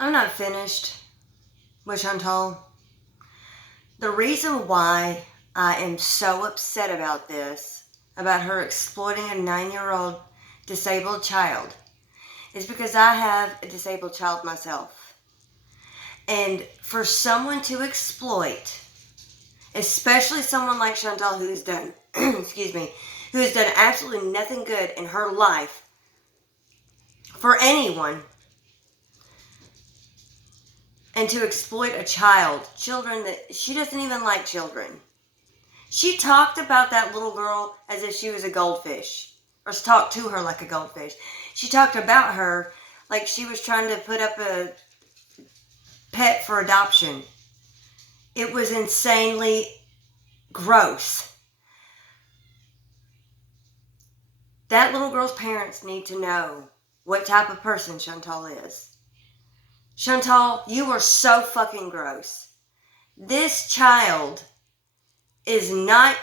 I'm not finished with Chantal. The reason why I am so upset about this, about her exploiting a 9-year-old disabled child, is because I have a disabled child myself. And for someone to exploit, especially someone like Chantal who has done, excuse me, who has done absolutely nothing good in her life for anyone, and to exploit a children that she doesn't even like children. She talked about that little girl as if she was a goldfish, or talked to her like a goldfish. She talked about her like she was trying to put up a pet for adoption. It was insanely gross. That little girl's parents need to know what type of person Chantal is. Chantal, you are so fucking gross. This child is not...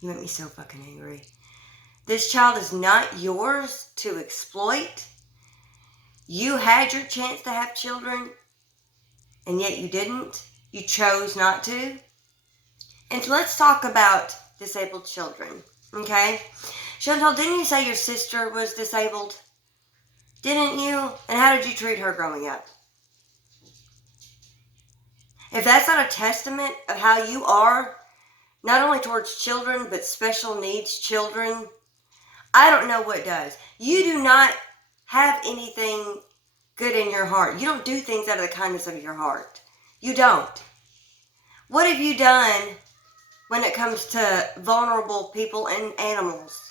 You make me so fucking angry. This child is not yours to exploit. You had your chance to have children, and yet you didn't. You chose not to. And let's talk about disabled children, okay? Chantal, didn't you say your sister was disabled? Didn't you? And how did you treat her growing up? If that's not a testament of how you are, not only towards children, but special needs children, I don't know what does. You do not have anything good in your heart. You don't do things out of the kindness of your heart. You don't. What have you done when it comes to vulnerable people and animals?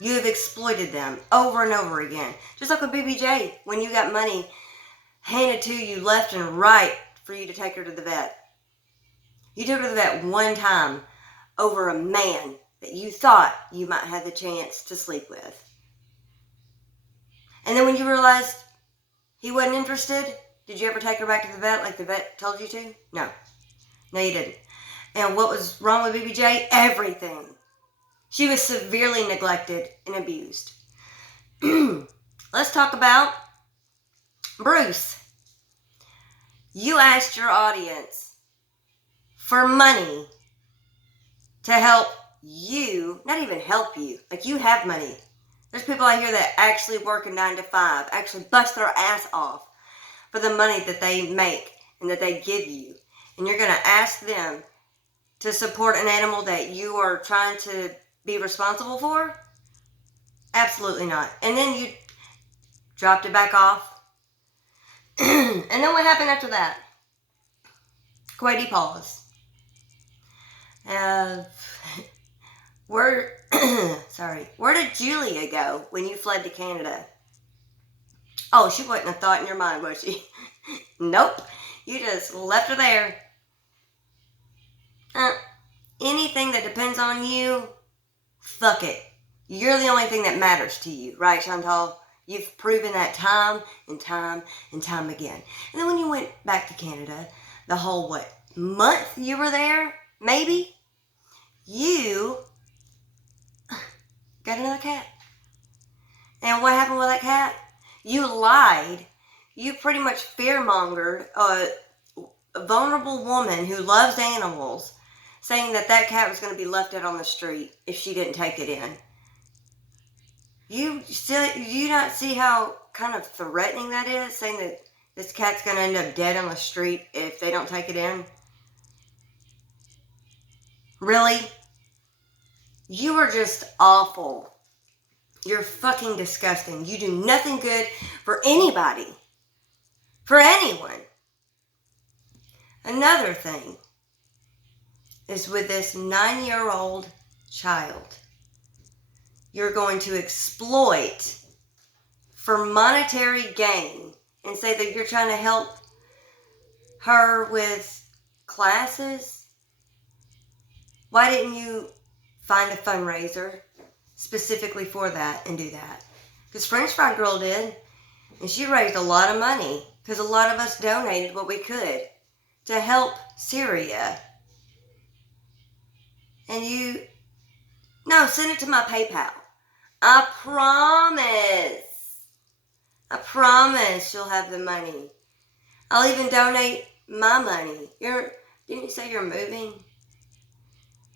You have exploited them over and over again. Just like with BBJ, when you got money handed to you left and right for you to take her to the vet. You took her to the vet one time over a man that you thought you might have the chance to sleep with. And then when you realized he wasn't interested, did you ever take her back to the vet like the vet told you to? No. No, you didn't. And what was wrong with BBJ? Everything. She was severely neglected and abused. Let's talk about Bruce. You asked your audience for money to help you, not even help you, like you have money. There's people out here that actually work a 9 to 5, actually bust their ass off for the money that they make and that they give you. And you're going to ask them to support an animal that you are trying to be responsible for? Absolutely not. And then you dropped it back off. And then what happened after that? Quady pause. Where did Julia go when you fled to Canada? Oh, she wasn't a thought in your mind, was she? Nope. You just left her there. Anything that depends on you, fuck it. You're the only thing that matters to you, right, Chantal? You've proven that time and time and time again. And then when you went back to Canada, the whole, month you were there, maybe, you got another cat. And what happened with that cat? You lied. You pretty much fear-mongered a vulnerable woman who loves animals, saying that that cat was going to be left out on the street if she didn't take it in. You not see how kind of threatening that is, saying that this cat's going to end up dead on the street if they don't take it in? Really? You are just awful. You're fucking disgusting. You do nothing good for anybody. For anyone. Another thing is with this 9-year-old child. You're going to exploit for monetary gain and say that you're trying to help her with classes. Why didn't you find a fundraiser specifically for that and do that? Because French Fry Girl did, and she raised a lot of money because a lot of us donated what we could to help Syria. And no, send it to my PayPal. I promise. I promise you'll have the money. I'll even donate my money. Didn't you say you're moving?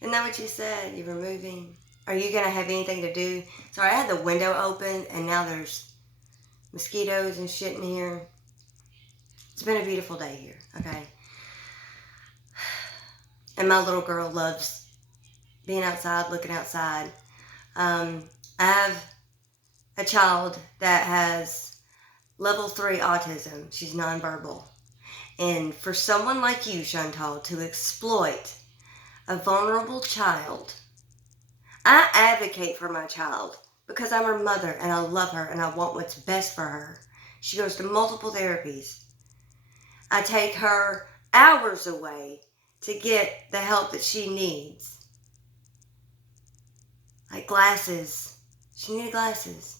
Isn't that what you said? You were moving. Are you going to have anything to do? Sorry, I had the window open and now there's mosquitoes and shit in here. It's been a beautiful day here, okay? And my little girl loves being outside, looking outside. I have a child that has level 3 autism. She's nonverbal. And for someone like you, Chantal, to exploit a vulnerable child, I advocate for my child because I'm her mother and I love her and I want what's best for her. She goes to multiple therapies. I take her hours away to get the help that she needs. Like glasses. She needs glasses.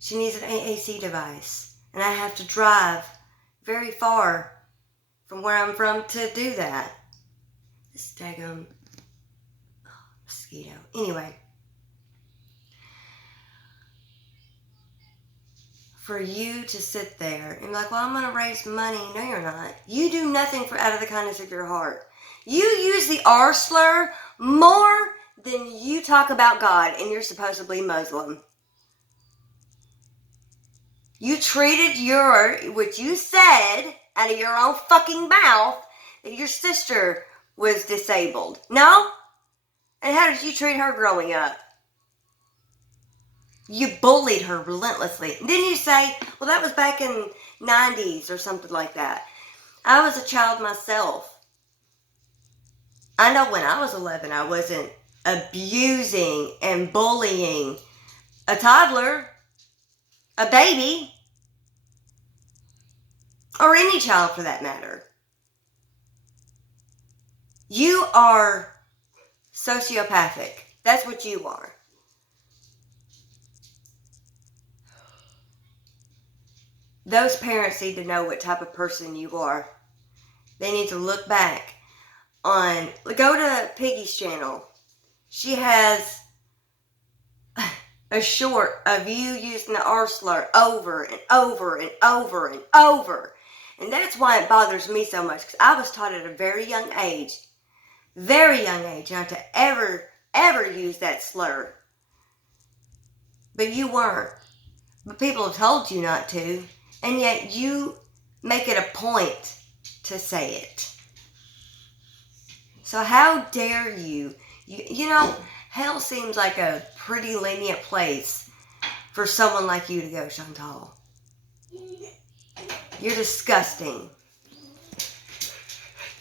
She needs an AAC device. And I have to drive very far from where I'm from to do that. This daggum mosquito. Anyway. For you to sit there and be like, well, I'm going to raise money. No, you're not. You do nothing out of the kindness of your heart. You use the R slur more than you talk about God, and you're supposedly Muslim. You treated what you said out of your own fucking mouth, that your sister was disabled. No? And how did you treat her growing up? You bullied her relentlessly. Didn't you say, well, that was back in 90s or something like that. I was a child myself. I know when I was 11, I wasn't abusing and bullying a toddler, a baby, or any child for that matter. You are sociopathic. That's what you are. Those parents need to know what type of person you are. They need to look back go to Piggy's channel. She has a short of you using the R slur over and over and over and over. And that's why it bothers me so much, because I was taught at a very young age not to ever use that slur. But you weren't. But people have told you not to, and yet you make it a point to say it. So how dare you? You know, hell seems like a pretty lenient place for someone like you to go, Chantal. You're disgusting.